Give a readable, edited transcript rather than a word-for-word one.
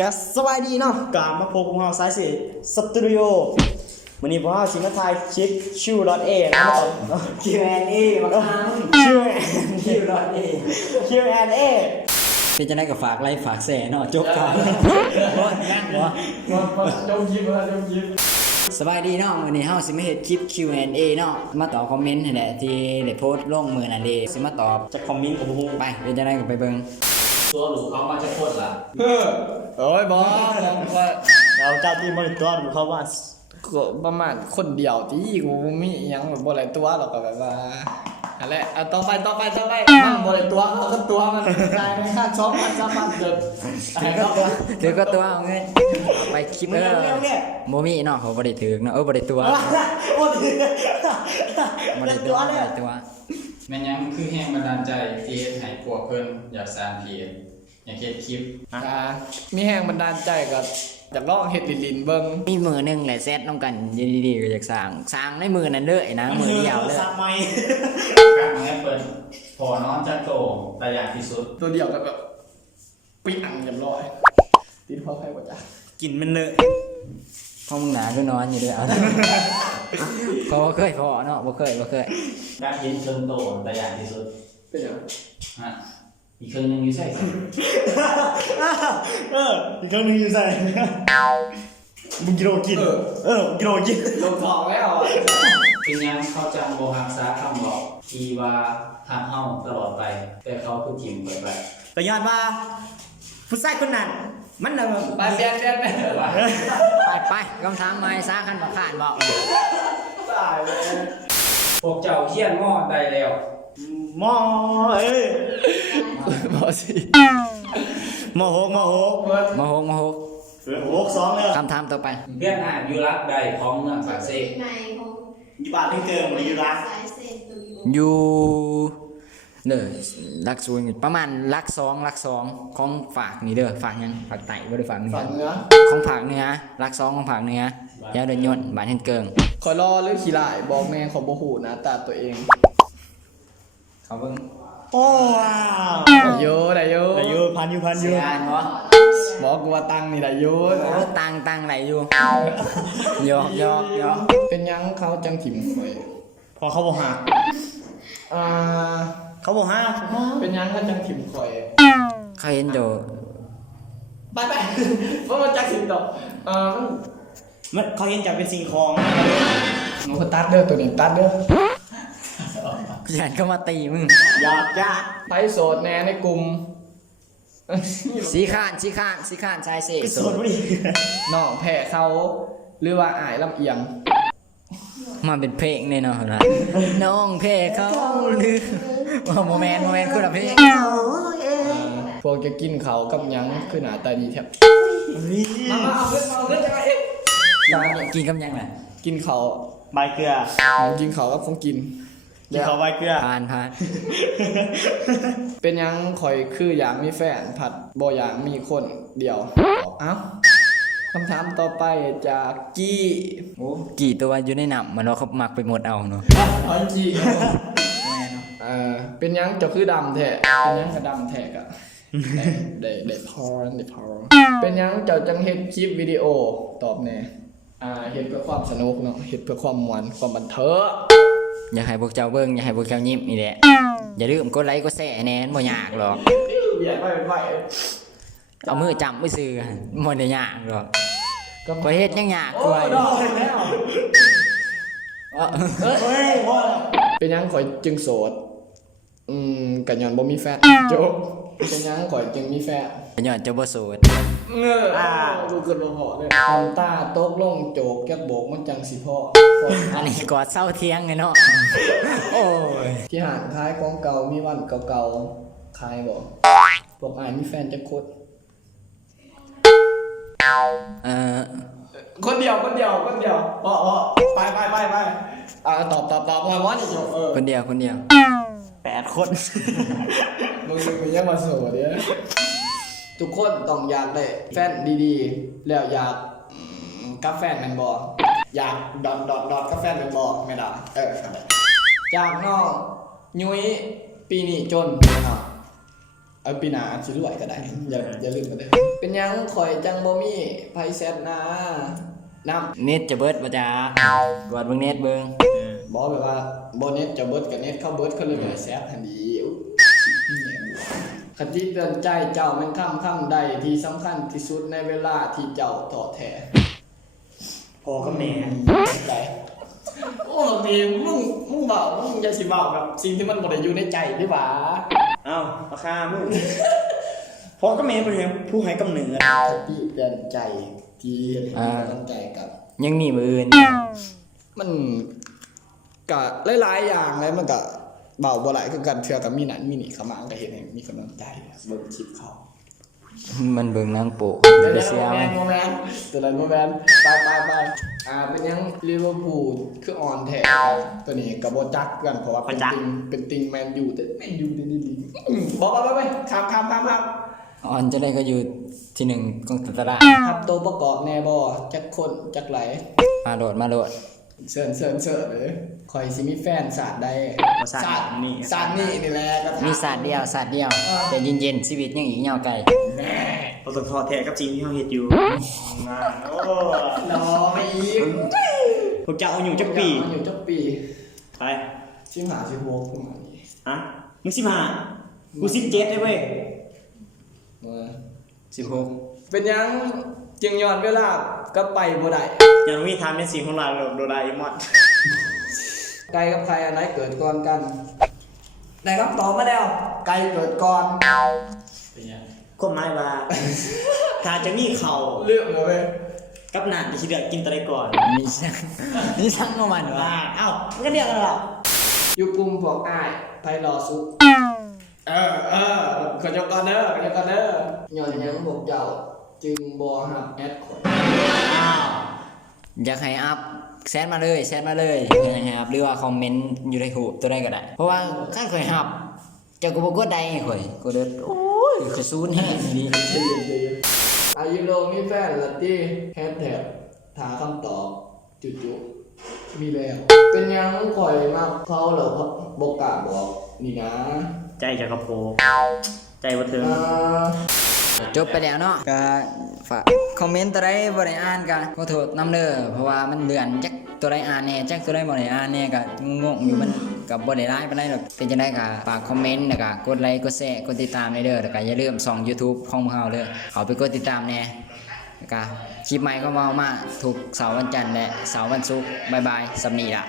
ก็สวัสดีเนาะกลับมาพบกับเราสายสิสตูดิโอวันนี้พวกเราชิมมาถ่ายคลิปชื่อรถเอนะมาต่อ Q&A มาทำชื่อ Q&A Q&A เป็นจะได้กับฝากไลค์ฝากแชร์เนาะจบข่าวสบายดีเนาะวันนี้เฮาสิมาเฮ็ดคลิป Q&A เนาะมาตอบคอมเมนต์นั่นแหละที่ได้โพสต์ลงมื้อนั่นเด้สิมาตอบจากคอมเมนต์ของพวกไปเป็นจะได้ก็ไปเบิ่งตัวหลูเขามาจะโคตรละโอ้ยบอว่า เราเจ้าที่บริตัวหรือเขาว่า ก็ประมาณคนเดียวที่กูมียังแบบบ่หลายตัวหรอกก็แบบว่าอะไรต่อไปมันบ่หลายตัวเขาก็ตัวมันได้ในค่าช็อปค่าซับมันเกิดถือก็ตัวเอาเงินไปคลิปโมมี่เนาะเขาบ่ได้ถือเนาะบ่ได้ตัวบ่ได้ตัวแม่ยังคือแห้งบันดาลใจที่ให้พวกเพิ่นอยากสร้างเพจอยากเฮ็ดคลิปมีแรงบันดาลใจก็อยากลองเฮ็ดลินเบิ่งมีมือนึงแหละเซตนำกันดีๆก็อยากสร้างในมือนั้นเด้อนะมือเดียวเลยสร้างใหม่การมาให้เปิดพอน้องจัดโตแต่อย่างที่สุดตัวเดียวก็แบบปิ๊งเรียบร้อยติดพอใครบ่จ๊ะกินมันเนอะห้องมึงหนาก็นอนอยู่ด้วยเอาพอเคยพอเนาะบ่เคยการเห็นเชิงโตแต่อย่างที่สุดเป็นยังฮะอีกครึ่งนึงอยู่ใส่อีกครึ่งนึงอยู่ใส่มึงกิโลกินกิโลกินลงท้องแล้วเป็นยังเขาจังโมหักษาคำบอกที่ว่าทางเฮาตลอดไปแต่เขาคือทิมไปแต่ย้อนว่าผู้ชายคนนั้นมันไปเปลี่ยนไปคำถามใหม่ซะคันบ่ผ่านบ่ตายเลยพวกเจ้าเขียนหม้อได้แล้วหม้อหม้อสิหม้อ6เลยคำถามต่อไปเพื่อนอ่านยูรักใดของเมืองปากเซ่อยู่บ้านที่เกิดมันอยู่รักอยู่เด้อรักสูงประมาณรัก2ของฝากนี่เด้อฝากยังฝากไต่บ่ได้ฝากเนื้อของฝากเนื้อรัก2ของฝากเนื้อยาวเดินยนต์บ้านเฮ็ดเกิงขอรอหรือขี้ลายบอกแม่ขอบ่ฮู้นะตาตัวเองเขาเบิ่งโอ้ว้าวได้อยู่พันอยู่อ่านบ่บอกกูว่าตังนี่ได้อยู่ตังไหลอยู่ยอกเป็นยังเขาจังถิ่มข่อยพอเขาบ่หาเขาบอกห้ามเป็นยังก็จังถิ่มข่อยใครเห็นโดไปเพราะมันจังถิ่มดอกมันเขาเห็นจับเป็นสิ่งของมึงก็ตัดเด้อตัวนี้ตัดเด้ออยากก็มาตีมึงอยากไปโสดแน่ในกลุ่มสีข้านชายเสกโสดน้องแพ้เขาหรือว่าอายลำเอียงมาเป็นเพลงแน่นอนนะน้องแพ้เขาหรือโมเมนต์คือแบบเพลงพวกจะกินเขากับยังคือหน้าตาดีแทบมาเอาเงินจะมาเองกินกับยังไงกินเขาใบเกลือกินเขากับของกินเขาใบเกลือผ่านเป็นยังข่อยคืออยากมีแฟนผัดบ่อยากมีคนเดียวเอ้าคำถามต่อไปจากกี่ตัวอยู่ในหนำมันเขามักไปหมดเอาเนาะกี่เป็นยังจะคือดำแท้เป็นยังกระดำแท้อะได้พอเป็นยังเจ้าจังเฮ็ดคลิปวิดีโอตอบแน่เฮ็ดเพื่อความสนุกเนาะเฮ็ดเพื่อความม่วนความบันเทิงอยากให้พวกเจ้าเบิ่งอยากให้พวกเจ้ายิ้มนี่แหละอย่าลืมกดไลค์กดแชร์แน่บ่ยากหรอกอย่าไปเอามือจับมือซื้อบ่ได้ยากหรอกก็เฮ็ดยังยากกว่าเป็นยังข่อยจึงโสดกันย้อนบ่มีแฟนจบเป็นยังข่อยจึงมีแฟนกันย้อนจะบ่โสดลูกเกิดบ่พอเด้น้ำตาตกลงโจกแก๊บโบกมันจังสิพ่ออันนี้กอดเศร้าเที่ยงไงเนาะโอ้ยที่หานคล้ายของเก่ามีวันเก่าๆคล้ายบ่พวกอ้ายมีแฟนจักคนคนเดียวไปตอบมาว่านี่จบคนเดียว8 คนมึงยังมาโสดเนี่ยทุกคนต้องอยากได้แฟนดีๆแล้วอยากกับแฟนแม่นบ่อยากดอทกับแฟนแม่นบ่ไม่ได้จากน้องยุ้ยปีนี้จน เอาปีหน้าสิรวยก็ได้อย่าลืมกันเด้อเป็นหยังข่อยจังบ่มีไผแซดนะน้ำ เน็ตจะเบิดบ่จ้ากดเบิ่งเน็ตเบิ่ง บอกแบบว่าบ่เน็ตจะเบิดกับเน็ตเข้าเบิดเขาเลยบ่ได้แซดทันทีคติเตือนใจเจ้ามันคำใดที่สำคัญที่สุดในเวลาที่เจ้าท้อแท้ พอกับแม่ ใจโอ้บางทีมึงบอกมึงอย่าสิบอกแบบสิ่งที่มันบ่ได้อยู่ในใจดีกว่า เอ้าราคามึงพอกับแม่เป็นผู้ให้กำเนิด คติเตือนใจที่เตือนใจกับ ยังมีมืออื่น มันก็หลายๆอย่างเลยมันก็เบาบ่หลายคือกันเทื่อกับมีนั่นมีนี่เข้ามาก็เห็นให้มีกำลังใจเบิ่งคลิปเขา มันเบิ่งนางโปะ เดี๋ยว ไปเสีย โมแมนตัวนั้นโมแมนไปเป็นยังลิเวอร์พูลคือออนแท้ตัวนี้กับโบจักกันเพราะว่าเป็นติงแมนยูแต่แมนยูได้ดีบอกไปครับ ออนจะได้ก็อยู่ที่หนึ่งของตาราง ครับตัวประกอบแน่บอจักคนจักไหล มาโหลด เสิร์นเลยคอยสิมีแฟนศาสตร์ใด ศาสตร์นี่ ศาสตร์นี่แหละก็ มีศาสตร์เดียวแต่เย็นๆชีวิตยังอีกยาวไกล ประสบทอแท้กับจีนที่เขาเฮ็ดอยู่งานโอ้ รอไม่อีก พวกเจ้าเอาอยู่จักปี อยู่จักปี ไป ชิมหาชิโฮขึ้นมานี่ ฮะมึง15กู17ได้เว้ย 16 เป็นยังจึงย้อนเวลาก็ไปบ่ได้ อย่างมีทามเป็นสีของเราโดราเอมอน ไก่กับใครอันไหนเกิดก่อนกันได้คำตอบมาแล้วไก่เกิดก่อน เป็นยัง ก็หมายว่า ถ้าจะมีเข่า เลือกเลยเว้ย กับหนานที่เลือกกินตัวใดก่อน มีช่างของมันวะ เอ้ามันก็เรียกกันหรอ อยู่กลุ่มพวกอ้ายไผรอสุขอยกก่อนเด้อย้อนยังพวกเจ้าจึงบ่ฮับแอดข่อย อยากให้อัพแซดมาเลยอยากให้อัพหรือว่าคอมเมนต์อยู่ในหูตัวใดก็ได้ เพราะว่าขั้นข่อยหับเจ้าก็บ่กดได้ข่อยก็เด้อโอ้ยข่อยซูนแห้งนี่ อายุโลมีแฟนละติแฮชแท็กถามคำตอบจุๆมีแล้วเป็นยังข่อยมักเขาเหรอครับบ่กล้าบอกนี่นะ ใจจะกระโปงใจบ่ถึง จบไปแล้วเนาะก็ฝากคอมเมนต์ตัวใดบ่ได้อ่านก็ขอโทษนำเด้อเพราะว่ามันเดือนจักตัวใดอ่านแน่จักตัวใดบ่ได้อ่านแน่ก็งงๆอยู่มันก็บ่ได้หลายปานใดหรอกเป็นจังได๋ก็ฝากคอมเมนต์แล้วก็กดไลค์กดแชร์กดติดตามเด้อแล้วก็อย่าลืมช่อง YouTube ของพวกเราเด้อเอาไปกดติดตามแน่แล้วก็คลิปใหม่ก็มาทุกเสาร์วันจันทร์และเสาร์วันศุกร์บ๊ายบายสำนี้ล่ะ